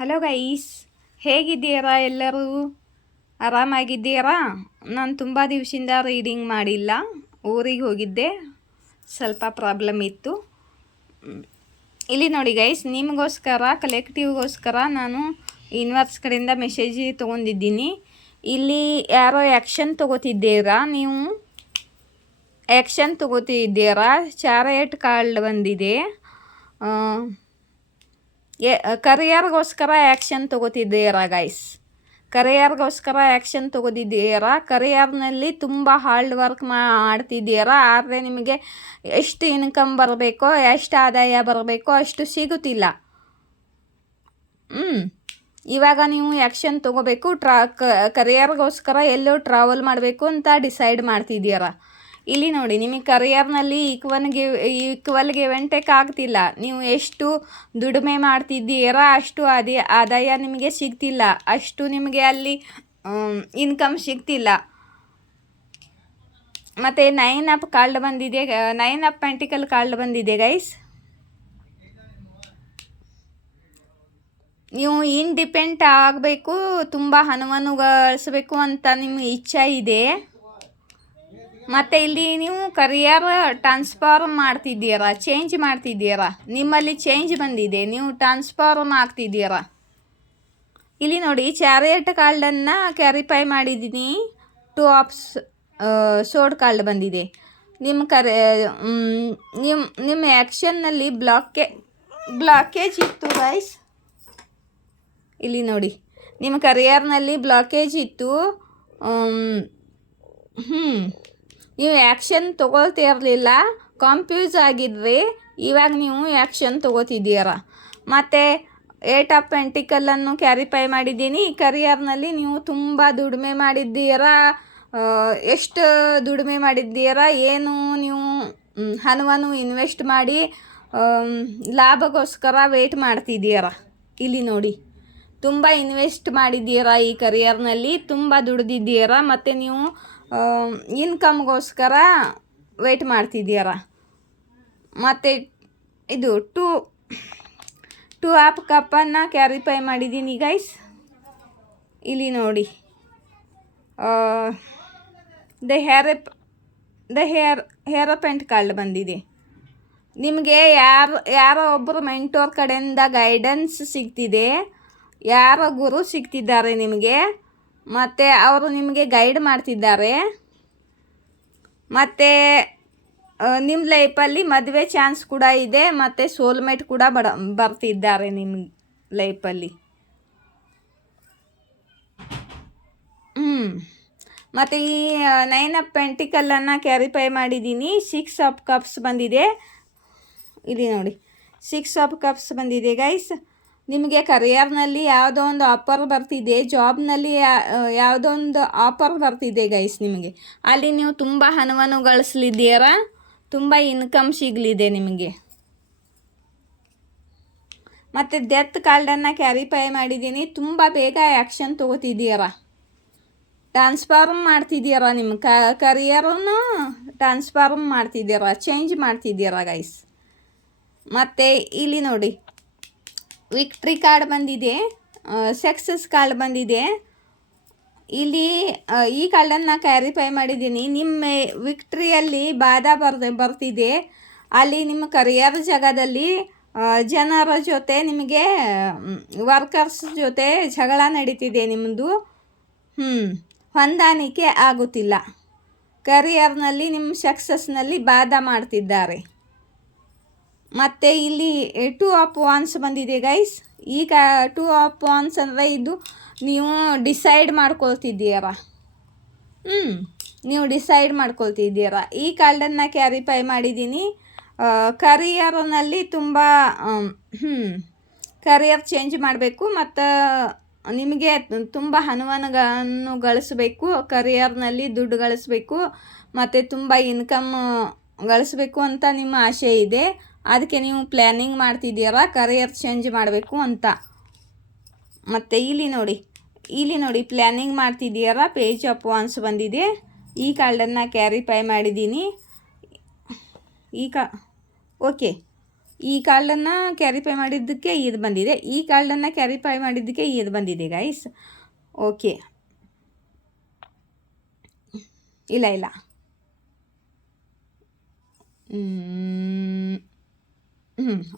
Hello guys, ಹೇಗಿದ್ದೀರಾ ಎಲ್ಲರೂ? ಆರಾಮಾಗಿದ್ದೀರಾ? ನಾನು ತುಂಬ ದಿವಸದಿಂದ ರೀಡಿಂಗ್ ಮಾಡಿಲ್ಲ. ಊರಿಗೆ ಹೋಗಿದ್ದೆ, ಸ್ವಲ್ಪ ಪ್ರಾಬ್ಲಮ್ ಇತ್ತು. ಇಲ್ಲಿ ನೋಡಿ ಗೈಸ್, ನಿಮಗೋಸ್ಕರ ಕಲೆಕ್ಟಿವ್ಗೋಸ್ಕರ ನಾನು ಯೂನಿವರ್ಸ್ ಕಡೆಯಿಂದ ಮೆಸೇಜ್ ತೊಗೊಂಡಿದ್ದೀನಿ. ಇಲ್ಲಿ ಯಾರೋ ಆ್ಯಕ್ಷನ್ ತೊಗೋತಿದ್ದೀರಾ, ನೀವು ಆ್ಯಕ್ಷನ್ ತೊಗೋತಿದ್ದೀರಾ. ಚಾರಿಯಟ್ ಕಾರ್ಡ್ ಬಂದಿದೆ. ಕರಿಯರ್ಗೋಸ್ಕರ ಆ್ಯಕ್ಷನ್ ತೊಗೋತಿದ್ದೀರಾ ಗೈಸ್. ಕರಿಯರ್ಗೋಸ್ಕರ ಆ್ಯಕ್ಷನ್ ತೊಗೋತಿದ್ದೀರಾ. ಕರಿಯರ್ನಲ್ಲಿ ತುಂಬ ಹಾರ್ಡ್ ವರ್ಕ್ ಮಾಡ್ತಿದ್ದೀರಾ. ಆದರೆ ನಿಮಗೆ ಎಷ್ಟು ಇನ್ಕಮ್ ಬರಬೇಕೋ, ಎಷ್ಟು ಆದಾಯ ಬರಬೇಕೋ ಅಷ್ಟು ಸಿಗುತ್ತಿಲ್ಲ. ಇವಾಗ ನೀವು ಆ್ಯಕ್ಷನ್ ತೊಗೋಬೇಕು. ಕರಿಯರ್ಗೋಸ್ಕರ ಎಲ್ಲೋ ಟ್ರಾವೆಲ್ ಮಾಡಬೇಕು ಅಂತ ಡಿಸೈಡ್ ಮಾಡ್ತಿದ್ದೀರಾ. ಇಲ್ಲಿ ನೋಡಿ, ನಿಮಗೆ ಕರಿಯರ್ನಲ್ಲಿ ಈಕ್ವಲ್ ಗಿವ್ ಆ್ಯಂಡ್ ಟೇಕ್ ಆಗ್ತಿಲ್ಲ. ನೀವು ಎಷ್ಟು ದುಡಿಮೆ ಮಾಡ್ತಿದ್ದೀರಾ ಅಷ್ಟು ಆದಾಯ ನಿಮಗೆ ಸಿಗ್ತಿಲ್ಲ, ಅಷ್ಟು ನಿಮಗೆ ಅಲ್ಲಿ ಇನ್ಕಮ್ ಸಿಗ್ತಿಲ್ಲ. ಮತ್ತು 9 ಅಪ್ ಕಾರ್ಡ್ ಬಂದಿದೆ, 9 ಅಪ್ ಪೆಂಟಿಕಲ್ ಕಾರ್ಡ್ ಬಂದಿದೆ ಗೈಸ್. ನೀವು ಇಂಡಿಪೆಂಡೆಂಟ್ ಆಗಬೇಕು, ತುಂಬ ಹಣವನ್ನು ಗಳಿಸಬೇಕು ಅಂತ ನಿಮಗೆ ಇಚ್ಛೆ ಇದೆ. ಮತ್ತು ಇಲ್ಲಿ ನೀವು ಕರಿಯರ್ ಟ್ರಾನ್ಸ್ಫಾರ್ಮ್ ಮಾಡ್ತಿದ್ದೀರಾ, ಚೇಂಜ್ ಮಾಡ್ತಿದ್ದೀರಾ. ನಿಮ್ಮಲ್ಲಿ ಚೇಂಜ್ ಬಂದಿದೆ, ನೀವು ಟ್ರಾನ್ಸ್ಫಾರ್ಮ್ ಆಗ್ತಿದ್ದೀರಾ. ಇಲ್ಲಿ ನೋಡಿ, ಚಾರಿಯಟ್ ಕಾರ್ಡನ್ನು ಕ್ಯಾರಿಫೈ ಮಾಡಿದ್ದೀನಿ. 2 ಆಫ್ ಸೋರ್ಡ್ ಕಾರ್ಡ್ ಬಂದಿದೆ. ನಿಮ್ಮ ಆ್ಯಕ್ಷನ್ನಲ್ಲಿ ಬ್ಲಾಕೇಜ್ ಇತ್ತು ಗೈಸ್. ಇಲ್ಲಿ ನೋಡಿ, ನಿಮ್ಮ ಕರಿಯರ್ನಲ್ಲಿ ಬ್ಲಾಕೇಜ್ ಇತ್ತು. ನೀವು ಆ್ಯಕ್ಷನ್ ತೊಗೊಳ್ತಿರಲಿಲ್ಲ, ಕನ್ಫ್ಯೂಸ್ ಆಗಿದ್ರಿ. ಇವಾಗ ನೀವು ಆ್ಯಕ್ಷನ್ ತೊಗೋತಿದ್ದೀರಾ. ಮತ್ತು 8 ಆಫ್ ಪೆಂಟಿಕಲನ್ನು ಕ್ಯಾರಿಫೈ ಮಾಡಿದ್ದೀನಿ. ಕರಿಯರ್ನಲ್ಲಿ ನೀವು ತುಂಬ ದುಡಿಮೆ ಮಾಡಿದ್ದೀರಾ. ಎಷ್ಟು ದುಡಿಮೆ ಮಾಡಿದ್ದೀರಾ, ಏನು ನೀವು ಹಣವನ್ನು ಇನ್ವೆಸ್ಟ್ ಮಾಡಿ ಲಾಭಗೋಸ್ಕರ ವೇಟ್ ಮಾಡ್ತಿದ್ದೀರಾ. ಇಲ್ಲಿ ನೋಡಿ, ತುಂಬ ಇನ್ವೆಸ್ಟ್ ಮಾಡಿದ್ದೀರಾ ಈ ಕರಿಯರ್ನಲ್ಲಿ, ತುಂಬ ದುಡಿದಿದ್ದೀರಾ. ಮತ್ತು ನೀವು ಇನ್ಕಮ್ಗೋಸ್ಕರ ವೇಟ್ ಮಾಡ್ತಿದ್ದೀರಾ. ಮತ್ತು ಇದು ಟೂ ಆಫ್ ಕಪ್ಪನ್ನು ಕ್ಯಾರಿಫೈ ಮಾಡಿದ್ದೀನಿ ಗೈಸ್. ಇಲ್ಲಿ ನೋಡಿ, ದ ಹೇರ್ ಪೆಂಟ್ ಕಾರ್ಡ್ ಬಂದಿದೆ. ನಿಮಗೆ ಯಾರೋ ಒಬ್ಬರು ಮೆಂಟೋರ್ ಕಡೆಯಿಂದ ಗೈಡೆನ್ಸ್ ಸಿಗ್ತಿದೆ, ಯಾರೋ ಗುರು ಸಿಗ್ತಿದ್ದಾರೆ ನಿಮಗೆ. ಮತ್ತು ಅವರು ನಿಮಗೆ ಗೈಡ್ ಮಾಡ್ತಿದ್ದಾರೆ. ಮತ್ತು ನಿಮ್ಮ ಲೈಫಲ್ಲಿ ಮದುವೆ ಚಾನ್ಸ್ ಕೂಡ ಇದೆ. ಮತ್ತು ಸೋಲ್ಮೇಟ್ ಕೂಡ ಬರ್ತಿದ್ದಾರೆ ನಿಮ್ಮ ಲೈಫಲ್ಲಿ. ಮತ್ತು ಈ 9 ಆಫ್ ಪೆಂಟಿಕಲನ್ನು ಕ್ಯಾರಿಫೈ ಮಾಡಿದ್ದೀನಿ. 6 ಆಫ್ ಕಪ್ಸ್ ಬಂದಿದೆ. ಇಲ್ಲಿ ನೋಡಿ, 6 ಆಫ್ ಕಪ್ಸ್ ಬಂದಿದೆ ಗೈಸ್. ನಿಮಗೆ ಕರಿಯರ್ನಲ್ಲಿ ಯಾವುದೋ ಒಂದು ಆಫರ್ ಬರ್ತಿದೆ, ಜಾಬ್ನಲ್ಲಿ ಯಾವುದೋ ಒಂದು ಆಫರ್ ಬರ್ತಿದೆ ಗೈಸ್ ನಿಮಗೆ. ಅಲ್ಲಿ ನೀವು ತುಂಬ ಹಣವನ್ನು ಗಳಿಸಲಿದ್ದೀರಾ, ತುಂಬ ಇನ್ಕಮ್ ಸಿಗಲಿದೆ ನಿಮಗೆ. ಮತ್ತು ಡೆತ್ ಕಾರ್ಡನ್ನು ಕ್ಯಾರಿಫೈ ಮಾಡಿದ್ದೀನಿ. ತುಂಬ ಬೇಗ ಆ್ಯಕ್ಷನ್ ತೊಗೋತಿದ್ದೀರಾ, ಟ್ರಾನ್ಸ್ಫಾರ್ಮ್ ಮಾಡ್ತಿದ್ದೀರಾ. ನಿಮ್ಮ ಕರಿಯರನ್ನು ಟ್ರಾನ್ಸ್ಫಾರ್ಮ್ ಮಾಡ್ತಿದ್ದೀರಾ, ಚೇಂಜ್ ಮಾಡ್ತಿದ್ದೀರಾ ಗೈಸ್. ಮತ್ತು ಇಲ್ಲಿ ನೋಡಿ, ವಿಕ್ಟ್ರಿ ಕಾರ್ಡ್ ಬಂದಿದೆ, ಸಕ್ಸಸ್ ಕಾರ್ಡ್ ಬಂದಿದೆ. ಇಲ್ಲಿ ಈ ಕಾರ್ಡನ್ನು ಕ್ಯಾರಿಫೈ ಮಾಡಿದ್ದೀನಿ. ನಿಮ್ಮ ವಿಕ್ಟ್ರಿಯಲ್ಲಿ ಬಾಧಾ ಬರ್ತಿದೆ. ಅಲ್ಲಿ ನಿಮ್ಮ ಕರಿಯರ್ ಜಾಗದಲ್ಲಿ ಜನರ ಜೊತೆ, ನಿಮಗೆ ವರ್ಕರ್ಸ್ ಜೊತೆ ಜಗಳ ನಡೀತಿದೆ. ನಿಮ್ಮದು ಹೊಂದಾಣಿಕೆ ಆಗುತ್ತಿಲ್ಲ. ಕರಿಯರ್ನಲ್ಲಿ ನಿಮ್ಮ ಸಕ್ಸಸ್ನಲ್ಲಿ ಬಾಧಾ ಮಾಡ್ತಿದ್ದಾರೆ. ಮತ್ತು ಇಲ್ಲಿ 2 ಆಫ್ ವಾನ್ಸ್ ಬಂದಿದೆ ಗೈಸ್. ಈಗ 2 ಆಫ್ ವಾನ್ಸ್ ಅಂದರೆ ಇದು ನೀವು ಡಿಸೈಡ್ ಮಾಡ್ಕೊಳ್ತಿದ್ದೀರಾ. ನೀವು ಡಿಸೈಡ್ ಮಾಡ್ಕೊಳ್ತಿದ್ದೀರಾ. ಈ ಕಾರ್ಡನ್ನು ಕ್ಯಾರಿಫೈ ಮಾಡಿದ್ದೀನಿ. ಕರಿಯರ್ನಲ್ಲಿ ತುಂಬ ಕರಿಯರ್ ಚೇಂಜ್ ಮಾಡಬೇಕು ಮತ್ತು ನಿಮಗೆ ತುಂಬ ಹಣವನ್ನು ಗಳಿಸಬೇಕು. ಕರಿಯರ್ನಲ್ಲಿ ದುಡ್ಡು ಗಳಿಸಬೇಕು ಮತ್ತು ತುಂಬ ಇನ್ಕಮ್ ಗಳಿಸಬೇಕು ಅಂತ ನಿಮ್ಮ ಆಸೆ ಇದೆ. ಅದಕ್ಕೆ ನೀವು ಪ್ಲ್ಯಾನಿಂಗ್ ಮಾಡ್ತಿದ್ದೀರಾ ಕರಿಯರ್ ಚೇಂಜ್ ಮಾಡಬೇಕು ಅಂತ. ಮತ್ತು ಇಲ್ಲಿ ನೋಡಿ ಪ್ಲ್ಯಾನಿಂಗ್ ಮಾಡ್ತಿದ್ದೀರಾ. ಪೇಜ್ ಆಫ್ ವಾನ್ಸ್ ಬಂದಿದೆ. ಈ ಕಾರ್ಡನ್ನು ಕ್ಯಾರಿಫೈ ಮಾಡಿದ್ದೀನಿ. ಓಕೆ, ಈ ಕಾರ್ಡನ್ನು ಕ್ಯಾರಿಫೈ ಮಾಡಿದ್ದಕ್ಕೆ ಇದು ಬಂದಿದೆ, ಈ ಕಾರ್ಡನ್ನು ಕ್ಯಾರಿಫೈ ಮಾಡಿದ್ದಕ್ಕೆ ಇದು ಬಂದಿದೆ ಗೈಸ್. ಓಕೆ, ಇಲ್ಲ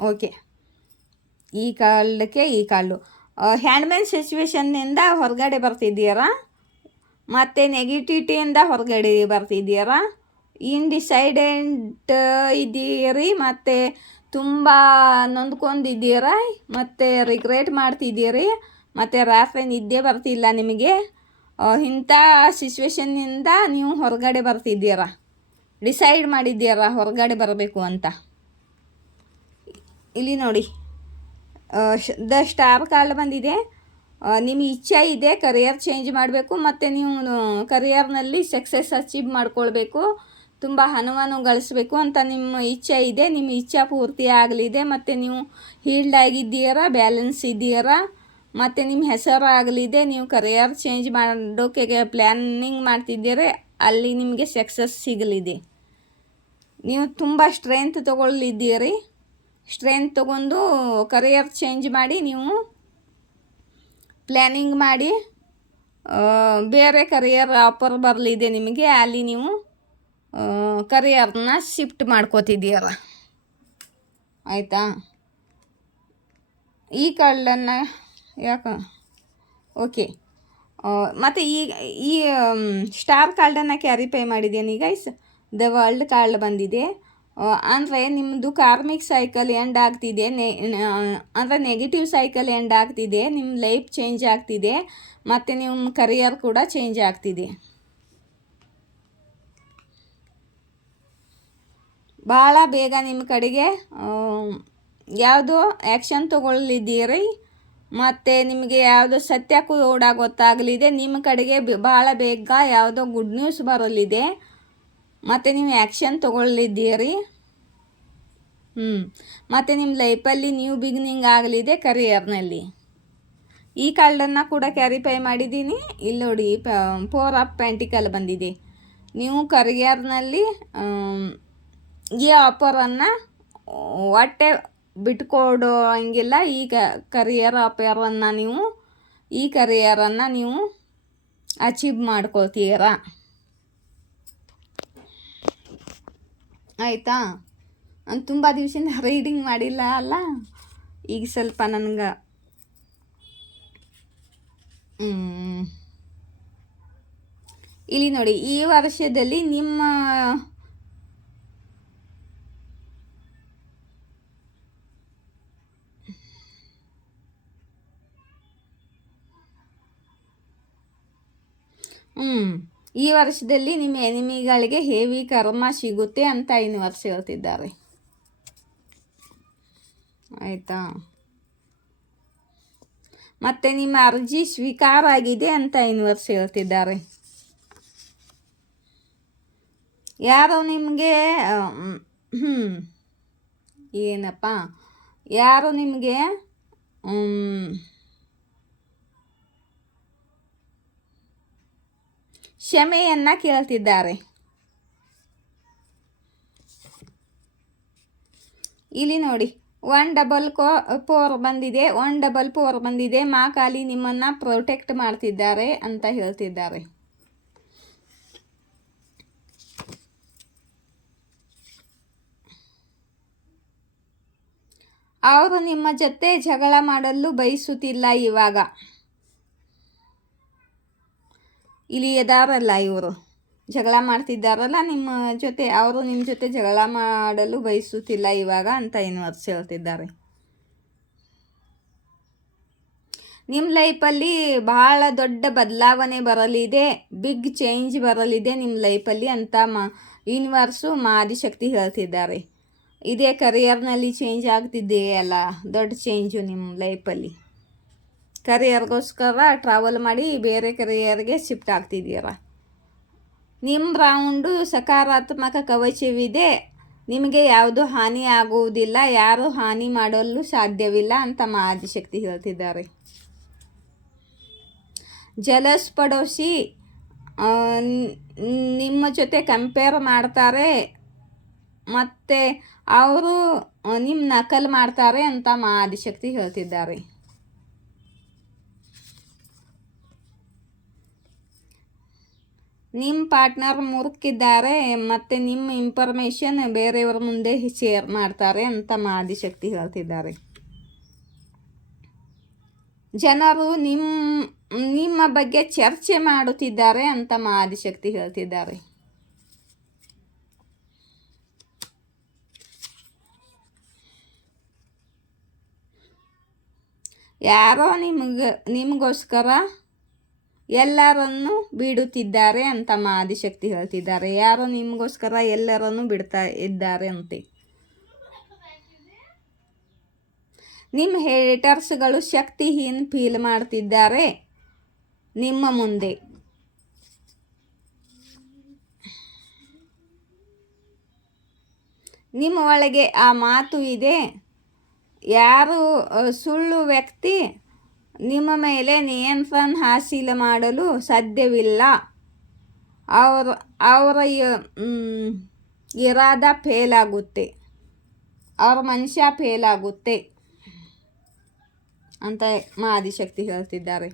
ಓಕೆ, ಈ ಕಾಲಕ್ಕೆ ಈ ಕಾಲು ಹ್ಯಾಂಡ್ಮ್ಯಾನ್ ಸಿಚುವೇಶನ್ನಿಂದ ಹೊರಗಡೆ ಬರ್ತಿದ್ದೀರಾ, ಮತ್ತು ನೆಗೆಟಿವಿಟಿಯಿಂದ ಹೊರಗಡೆ ಬರ್ತಿದ್ದೀರಾ, ಇನ್ಡಿಸೈಡೆಂಟ್ ಇದ್ದೀರಿ, ಮತ್ತು ತುಂಬ ನೊಂದ್ಕೊಂಡಿದ್ದೀರಾ, ಮತ್ತು ರಿಗ್ರೆಟ್ ಮಾಡ್ತಿದ್ದೀರಿ, ಮತ್ತು ರಾತ್ರಿ ನಿದ್ದೆ ಬರ್ತಿಲ್ಲ ನಿಮಗೆ. ಇಂಥ ಸಿಚುವೇಶನ್ನಿಂದ ನೀವು ಹೊರಗಡೆ ಬರ್ತಿದ್ದೀರಾ, ಡಿಸೈಡ್ ಮಾಡಿದ್ದೀರಾ ಹೊರಗಡೆ ಬರಬೇಕು ಅಂತ. ಇಲ್ಲಿ ನೋಡಿ ದ ಸ್ಟಾರ್ ಕಾರ್ಡ್ ಬಂದಿದೆ. ನಿಮ್ಮ ಇಚ್ಛೆ ಇದೆ ಕರಿಯರ್ ಚೇಂಜ್ ಮಾಡಬೇಕು, ಮತ್ತು ನೀವು ಕರಿಯರ್ನಲ್ಲಿ ಸಕ್ಸಸ್ ಅಚೀವ್ ಮಾಡ್ಕೊಳ್ಬೇಕು, ತುಂಬ ಹಣವನ್ನು ಗಳಿಸ್ಬೇಕು ಅಂತ ನಿಮ್ಮ ಇಚ್ಛೆ ಇದೆ. ನಿಮ್ಮ ಇಚ್ಛೆ ಪೂರ್ತಿ ಆಗಲಿದೆ, ಮತ್ತು ನೀವು ಹೀಲ್ಡ್ ಆಗಿದ್ದೀರಾ, ಬ್ಯಾಲೆನ್ಸ್ ಇದ್ದೀರಾ, ಮತ್ತು ನಿಮ್ಮ ಹೆಸರು ಆಗಲಿದೆ. ನೀವು ಕರಿಯರ್ ಚೇಂಜ್ ಮಾಡೋಕೆ ಪ್ಲ್ಯಾನಿಂಗ್ ಮಾಡ್ತಿದ್ದೀರಿ, ಅಲ್ಲಿ ನಿಮಗೆ ಸಕ್ಸಸ್ ಸಿಗಲಿದೆ. ನೀವು ತುಂಬ ಸ್ಟ್ರೆಂತ್ ತೊಗೊಳ್ಳಿದ್ದೀರಿ, ಸ್ಟ್ರೆಂತ್ ತೊಗೊಂಡು ಕರಿಯರ್ ಚೇಂಜ್ ಮಾಡಿ ನೀವು ಪ್ಲ್ಯಾನಿಂಗ್ ಮಾಡಿ ಬೇರೆ ಕರಿಯರ್ ಆಫರ್ ಬರಲಿದೆ ನಿಮಗೆ, ಅಲ್ಲಿ ನೀವು ಕರಿಯರ್ನ ಶಿಫ್ಟ್ ಮಾಡ್ಕೋತಿದ್ದೀರ. ಆಯಿತಾ? ಈ ಕಾರ್ಡನ್ನು ಯಾಕೆ ಓಕೆ, ಮತ್ತು ಈ ಸ್ಟಾರ್ ಕಾರ್ಡನ್ನು ಕ್ಯಾರಿಫೈ ಮಾಡಿದ್ದೇನೆ ಗೈಸ್. ದ ವರ್ಲ್ಡ್ ಕಾರ್ಡ್ ಬಂದಿದೆ. ಅಂದರೆ ನಿಮ್ಮದು ಕಾರ್ಮಿಕ್ ಸೈಕಲ್ ಎಂಡ್ ಆಗ್ತಿದೆ, ಅಂದರೆ ನೆಗೆಟಿವ್ ಸೈಕಲ್ ಎಂಡ್ ಆಗ್ತಿದೆ, ನಿಮ್ಮ ಲೈಫ್ ಚೇಂಜ್ ಆಗ್ತಿದೆ, ಮತ್ತು ನಿಮ್ಮ ಕರಿಯರ್ ಕೂಡ ಚೇಂಜ್ ಆಗ್ತಿದೆ. ಭಾಳ ಬೇಗ ನಿಮ್ಮ ಕಡೆಗೆ ಯಾವುದೋ ಆ್ಯಕ್ಷನ್ ತೊಗೊಳ್ಳಿದ್ದೀರಿ, ಮತ್ತು ನಿಮಗೆ ಯಾವುದೋ ಸತ್ಯ ಕೂಡ ಗೊತ್ತಾಗಲಿದೆ. ನಿಮ್ಮ ಕಡೆಗೆ ಭಾಳ ಬೇಗ ಯಾವುದೋ ಗುಡ್ ನ್ಯೂಸ್ ಬರಲಿದೆ, ಮತ್ತು ನೀವು ಆ್ಯಕ್ಷನ್ ತೊಗೊಳ್ಳಿದ್ದೀರಿ. ಮತ್ತು ನಿಮ್ಮ ಲೈಫಲ್ಲಿ ನ್ಯೂ ಬಿಗಿನಿಂಗ್ ಆಗಲಿದೆ ಕರಿಯರ್ನಲ್ಲಿ. ಈ ಕಾರ್ಡನ್ನು ಕೂಡ ಕ್ಯಾರಿಫೈ ಮಾಡಿದ್ದೀನಿ. ಇಲ್ಲಿ ನೋಡಿ 4 ಆಫ್ ಪೆಂಟಿಕಲ್ ಬಂದಿದೆ. ನೀವು ಕರಿಯರ್ನಲ್ಲಿ ಈ ಆಫರನ್ನು ಹೊಟ್ಟೆ ಬಿಟ್ಕೊಡೋ ಹಂಗಿಲ್ಲ. ಈಗ ಕರಿಯರ್ ಆಫರನ್ನು ಈ ಕರಿಯರನ್ನು ನೀವು ಅಚೀವ್ ಮಾಡ್ಕೊಳ್ತೀರಾ. ಆಯಿತಾ? ನಾನು ತುಂಬ ದಿವಸದಿಂದ ರೀಡಿಂಗ್ ಮಾಡಿಲ್ಲ ಅಲ್ಲ, ಈಗ ಸ್ವಲ್ಪ ನನಗೆ ಇಲ್ಲಿ ನೋಡಿ ಈ ವರ್ಷದಲ್ಲಿ ನಿಮ್ಮ ಈ ವರ್ಷದಲ್ಲಿ ನಿಮ್ಮ ಎನಿಮಿಗಳಿಗೆ ಹೇವಿ ಕರ್ಮ ಸಿಗುತ್ತೆ ಅಂತ ಯೂನಿವರ್ಸ್ ಹೇಳ್ತಿದ್ದಾರೆ. ಆಯಿತಾ? ಮತ್ತು ನಿಮ್ಮ ಅರ್ಜಿ ಸ್ವೀಕಾರ ಆಗಿದೆ ಅಂತ ಯೂನಿವರ್ಸ್ ಹೇಳ್ತಿದ್ದಾರೆ. ಯಾರೋ ನಿಮಗೆ ಏನಪ್ಪ, ಯಾರೋ ನಿಮಗೆ ಕ್ಷಮೆಯನ್ನು ಕೇಳ್ತಿದ್ದಾರೆ. ಇಲ್ಲಿ ನೋಡಿ 144 ಬಂದಿದೆ, 144 ಬಂದಿದೆ. ಮಾ ಕಾಲಿ ನಿಮ್ಮನ್ನು ಪ್ರೊಟೆಕ್ಟ್ ಮಾಡ್ತಿದ್ದಾರೆ ಅಂತ ಹೇಳ್ತಿದ್ದಾರೆ. ಅವರು ನಿಮ್ಮ ಜೊತೆ ಜಗಳ ಮಾಡಲು ಬಯಸುತ್ತಿಲ್ಲ ಇವಾಗ. ಇಲ್ಲಿ ಎದಾರಲ್ಲ, ಇವರು ಜಗಳ ಮಾಡ್ತಿದ್ದಾರಲ್ಲ ನಿಮ್ಮ ಜೊತೆ, ಅವರು ನಿಮ್ಮ ಜೊತೆ ಜಗಳ ಮಾಡಲು ಬಯಸುತ್ತಿಲ್ಲ ಇವಾಗ ಅಂತ ಯೂನಿವರ್ಸ್ ಹೇಳ್ತಿದ್ದಾರೆ. ನಿಮ್ಮ ಲೈಫಲ್ಲಿ ಬಹಳ ದೊಡ್ಡ ಬದಲಾವಣೆ ಬರಲಿದೆ, ಬಿಗ್ ಚೇಂಜ್ ಬರಲಿದೆ ನಿಮ್ಮ ಲೈಫಲ್ಲಿ ಅಂತ ಯೂನಿವರ್ಸು ಆದಿಶಕ್ತಿ ಹೇಳ್ತಿದ್ದಾರೆ. ಇದೇ ಕರಿಯರ್ನಲ್ಲಿ ಚೇಂಜ್ ಆಗ್ತಿದೆಯಲ್ಲ, ದೊಡ್ಡ ಚೇಂಜು ನಿಮ್ಮ ಲೈಫಲ್ಲಿ. ಕರಿಯರ್ಗೋಸ್ಕರ ಟ್ರಾವೆಲ್ ಮಾಡಿ ಬೇರೆ ಕರಿಯರ್ಗೆ ಶಿಫ್ಟ್ ಆಗ್ತಿದ್ದೀರ. ನಿಮ್ಮ ರೌಂಡು ಸಕಾರಾತ್ಮಕ ಕವಚವಿದೆ, ನಿಮಗೆ ಯಾವುದೂ ಹಾನಿ ಆಗುವುದಿಲ್ಲ, ಯಾರೂ ಹಾನಿ ಮಾಡಲು ಸಾಧ್ಯವಿಲ್ಲ ಅಂತ ಆದಿಶಕ್ತಿ ಹೇಳ್ತಿದ್ದಾರೆ. ಜಲಸ್ ಪಡೋಸಿ ನಿಮ್ಮ ಜೊತೆ ಕಂಪೇರ್ ಮಾಡ್ತಾರೆ, ಮತ್ತು ಅವರು ನಿಮ್ಮ ನಕಲು ಮಾಡ್ತಾರೆ ಅಂತ ಆದಿಶಕ್ತಿ ಹೇಳ್ತಿದ್ದಾರೆ. ನಿಮ್ಮ ಪಾರ್ಟ್ನರ್ ಮುರುಕಿದ್ದಾರೆ ಮತ್ತು ನಿಮ್ಮ ಇನ್ಫಾರ್ಮೇಷನ್ ಬೇರೆಯವ್ರ ಮುಂದೆ ಶೇರ್ ಮಾಡ್ತಾರೆ ಅಂತ ಆದಿಶಕ್ತಿ ಹೇಳ್ತಿದ್ದಾರೆ. ಜನರು ನಿಮ್ಮ ಬಗ್ಗೆ ಚರ್ಚೆ ಮಾಡುತ್ತಿದ್ದಾರೆ ಅಂತ ಆದಿಶಕ್ತಿ ಹೇಳ್ತಿದ್ದಾರೆ. ಯಾರೋ ನಿಮಗೋಸ್ಕರ ಎಲ್ಲರನ್ನು ಬಿಡುತ್ತಿದ್ದಾರೆ ಅಂತ ಆದಿಶಕ್ತಿ ಹೇಳ್ತಿದ್ದಾರೆ. ಯಾರೋ ನಿಮಗೋಸ್ಕರ ಎಲ್ಲರನ್ನು ಬಿಡ್ತಾ ಇದ್ದಾರೆ ಅಂತೆ. ನಿಮ್ಮ ಹೇಟರ್ಸ್ಗಳು ಶಕ್ತಿಹೀನ ಫೀಲ್ ಮಾಡ್ತಿದ್ದಾರೆ ನಿಮ್ಮ ಮುಂದೆ. ನಿಮ್ಮ ಒಳಗೆ ಆ ಮಾತು ಇದೆ, ಯಾರು ಸುಳ್ಳು ವ್ಯಕ್ತಿ ನಿಮ್ಮ ಮೇಲೆ ನಿಯಂತ್ರಣ ಹಾಸಿಲ ಮಾಡಲು ಸಾಧ್ಯವಿಲ್ಲ. ಅವರ ಇರಾದ ಫೇಲ್ ಆಗುತ್ತೆ, ಅವರ ಮನುಷ್ಯ ಫೇಲ್ ಆಗುತ್ತೆ ಅಂತ ಆದಿಶಕ್ತಿ ಹೇಳ್ತಿದ್ದಾರೆ.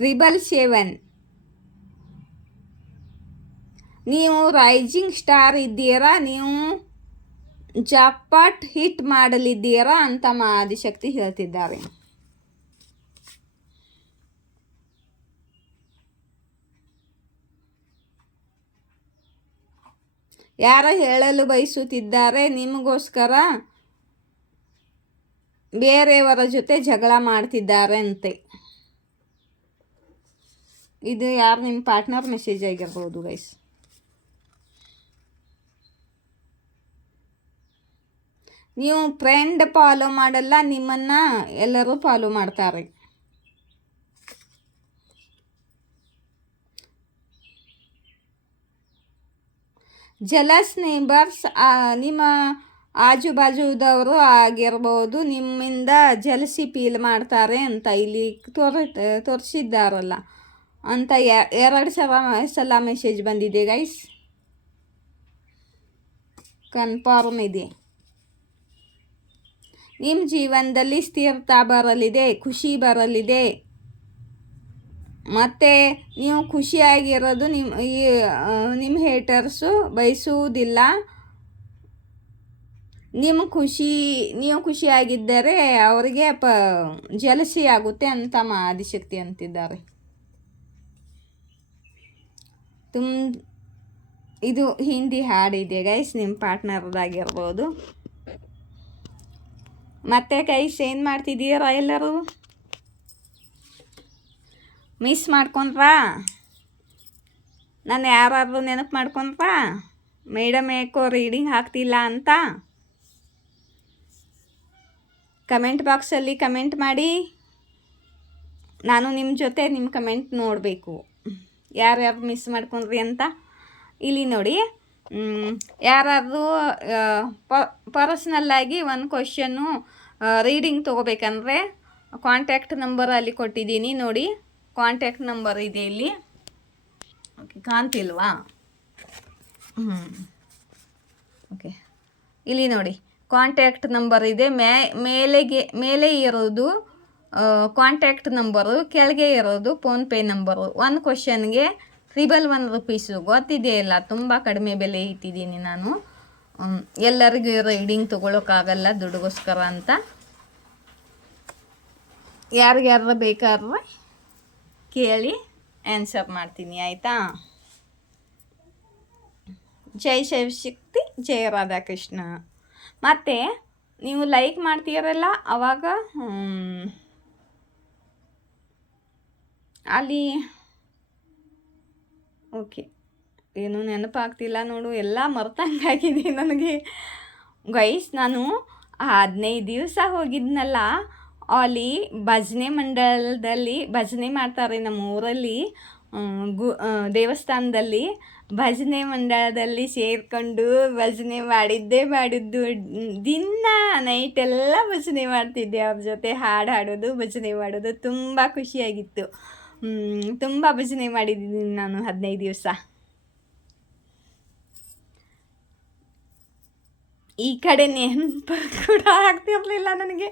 777 ನೀವು ರೈಸಿಂಗ್ ಸ್ಟಾರ್ ಇದ್ದೀರಾ, ನೀವು ಜಾಕ್ಪಾಟ್ ಹಿಟ್ ಮಾಡಲಿದ್ದೀರಾ ಅಂತ ಆದಿಶಕ್ತಿ ಹೇಳ್ತಿದ್ದಾರೆ. ಯಾರೋ ಹೇಳಲು ಬಯಸುತ್ತಿದ್ದಾರೆ ನಿಮಗೋಸ್ಕರ ಬೇರೆಯವರ ಜೊತೆ ಜಗಳ ಮಾಡ್ತಿದ್ದಾರೆ ಅಂತೆ. ಇದು ಯಾರು ನಿಮ್ಮ ಪಾರ್ಟ್ನರ್ ಮೆಸೇಜ್ ಆಗಿರ್ಬೋದು ಗೈಸ್. ನೀವು ಫ್ರೆಂಡ್ ಫಾಲೋ ಮಾಡಲ್ಲ, ನಿಮ್ಮನ್ನು ಎಲ್ಲರೂ ಫಾಲೋ ಮಾಡ್ತಾರೆ. ಜಲಸ್ ನೇಬರ್ಸ್ ನಿಮ್ಮ ಆಜು ಬಾಜುದವರು ಆಗಿರ್ಬೋದು, ನಿಮ್ಮಿಂದ ಜಲಸಿ ಫೀಲ್ ಮಾಡ್ತಾರೆ ಅಂತ ಇಲ್ಲಿ ತೋರಿಸಿದ್ದಾರಲ್ಲ ಅಂತ 2 ಸಲ ಮೆಸೇಜ್ ಬಂದಿದೆ ಗೈಸ್. ಕನ್ಫರ್ಮ್ ಇದೆ. ನಿಮ್ಮ ಜೀವನದಲ್ಲಿ ಸ್ಥಿರತಾ ಬರಲಿದೆ, ಖುಷಿ ಬರಲಿದೆ. ಮತ್ತು ನೀವು ಖುಷಿಯಾಗಿರೋದು ನಿಮ್ಮ ಹೇಟರ್ಸು ಬಯಸುವುದಿಲ್ಲ. ನೀವು ಖುಷಿಯಾಗಿದ್ದರೆ ಅವರಿಗೆ ಜಲಸಿ ಆಗುತ್ತೆ ಅಂತ ಆದಿಶಕ್ತಿ ಅಂತಿದ್ದಾರೆ. ಇದು ಹಿಂದಿ ಹಾಡಿದೆ ಗೈಸ್, ನಿಮ್ಮ ಪಾರ್ಟ್ನರ್ದಾಗಿರ್ಬೋದು. ಮತ್ತೆ ಗೈಸ್ ಏನು ಮಾಡ್ತಿದ್ದೀರಾ ಎಲ್ಲರೂ? ಮಿಸ್ ಮಾಡ್ಕೊಂಡ್ರಾ? ನಾನು ಯಾರಾದರೂ ನೆನಪು ಮಾಡ್ಕೊಂಡ್ರಾ ಮೇಡಮ್ ಯಾಕೋ ರೀಡಿಂಗ್ ಆಗ್ತಿಲ್ಲ ಅಂತ? ಕಮೆಂಟ್ ಬಾಕ್ಸಲ್ಲಿ ಕಮೆಂಟ್ ಮಾಡಿ, ನಾನು ನಿಮ್ಮ ಜೊತೆ ನಿಮ್ಮ ಕಮೆಂಟ್ ನೋಡಬೇಕು ಯಾರ್ಯಾರು ಮಿಸ್ ಮಾಡ್ಕೊಂಡ್ರಿ ಅಂತ. ಇಲ್ಲಿ ನೋಡಿ, ಯಾರಾದರೂ ಪರ್ಸ್ನಲ್ಲಾಗಿ ಒಂದು ಕ್ವಶನ್ನು ರೀಡಿಂಗ್ ತೊಗೋಬೇಕಂದ್ರೆ ಕಾಂಟ್ಯಾಕ್ಟ್ ನಂಬರ್ ಅಲ್ಲಿ ಕೊಟ್ಟಿದ್ದೀನಿ ನೋಡಿ. ಕಾಂಟ್ಯಾಕ್ಟ್ ನಂಬರ್ ಇದೆ ಇಲ್ಲಿ. ಓಕೆ, ಕಾಣ್ತಿಲ್ವಾ? ಓಕೆ, ಇಲ್ಲಿ ನೋಡಿ ಕಾಂಟ್ಯಾಕ್ಟ್ ನಂಬರ್ ಇದೆ. ಮೇಲೆ ಇರೋದು ಕಾಂಟ್ಯಾಕ್ಟ್ ನಂಬರು, ಕೆಳಗೆ ಇರೋದು ಫೋನ್ಪೇ ನಂಬರು. ಒಂದು ಕ್ವಶನ್ಗೆ 111 ರೂಪೀಸು. ಗೊತ್ತಿದೆಯಲ್ಲ, ತುಂಬ ಕಡಿಮೆ ಬೆಲೆ ಇಟ್ಟಿದ್ದೀನಿ ನಾನು. ಎಲ್ಲರಿಗೂ ರೈಡಿಂಗ್ ತೊಗೊಳಕ್ಕಾಗಲ್ಲ ದುಡ್ಡುಗೋಸ್ಕರ ಅಂತ. ಯಾರಿಗ್ಯಾರ ಬೇಕಾದ್ರೆ ಕೇಳಿ ಆನ್ಸರ್ ಮಾಡ್ತೀನಿ, ಆಯಿತಾ? ಜೈ ಶಿವಶಕ್ತಿ, ಜಯ ರಾಧಾಕೃಷ್ಣ. ಮತ್ತು ನೀವು ಲೈಕ್ ಮಾಡ್ತೀರಲ್ಲ ಆವಾಗ ಅಲ್ಲಿ ಓಕೆ, ಏನೂ ನೆನಪಾಗ್ತಿಲ್ಲ ನೋಡು, ಎಲ್ಲ ಮರ್ತಂಗಾಗಿದೆ ನನಗೆ ಗೈಸ್. ನಾನು 15 ದಿವಸ ಹೋಗಿದ್ನಲ್ಲ, ಅಲ್ಲಿ ಭಜನೆ ಮಂಡಲದಲ್ಲಿ ಭಜನೆ ಮಾಡ್ತಾರೆ ನಮ್ಮ ಊರಲ್ಲಿ. ದೇವಸ್ಥಾನದಲ್ಲಿ ಭಜನೆ ಮಂಡಳದಲ್ಲಿ ಸೇರಿಕೊಂಡು ಭಜನೆ ಮಾಡಿದ್ದು. ದಿನ ನೈಟೆಲ್ಲ ಭಜನೆ ಮಾಡ್ತಿದ್ದೆ ಅವ್ರ ಜೊತೆ. ಹಾಡೋದು ಭಜನೆ ಮಾಡೋದು ತುಂಬ ಖುಷಿಯಾಗಿತ್ತು. ತುಂಬ ಭಜನೆ ಮಾಡಿದ್ದೀನಿ ನಾನು 15 ದಿವಸ. ಈ ಕಡೆ ನೆನಪು ಕೂಡ ಆಗ್ತಿರ್ಲಿಲ್ಲ ನನಗೆ.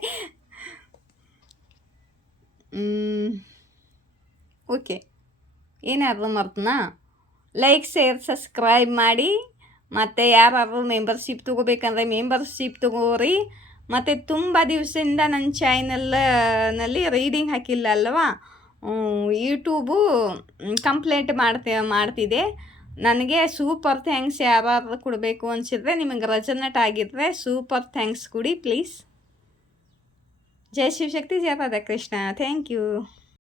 ಓಕೆ, ಏನಾದರೂ ಮರ್ತನಾ? ಲೈಕ್, ಶೇರ್, ಸಬ್ಸ್ಕ್ರೈಬ್ ಮಾಡಿ. ಮತ್ತು ಯಾರಾದರೂ ಮೆಂಬರ್ಶಿಪ್ ತೊಗೋಬೇಕಂದ್ರೆ ಮೆಂಬರ್ಶಿಪ್ ತೊಗೋರಿ. ಮತ್ತು ತುಂಬ ದಿವಸದಿಂದ ನನ್ನ ಚಾನಲ್ನಲ್ಲಿ ರೀಡಿಂಗ್ ಹಾಕಿಲ್ಲ ಅಲ್ವಾ, ಯೂಟ್ಯೂಬು ಕಂಪ್ಲೇಂಟ್ ಮಾಡ್ತಿದೆ. ನನಗೆ ಸೂಪರ್ ಥ್ಯಾಂಕ್ಸ್. ಯಾರಾದರೂ ಕೊಡಬೇಕು ಅನಿಸಿದ್ರೆ, ನಿಮಗೆ ರೆಸನೇಟ್ ಆಗಿದ್ರೆ ಸೂಪರ್ ಥ್ಯಾಂಕ್ಸ್ ಕೊಡಿ ಪ್ಲೀಸ್. ಜೈ ಶಿವಶಕ್ತಿ, ಜಯ ರಾಧಾಕೃಷ್ಣ. Thank you.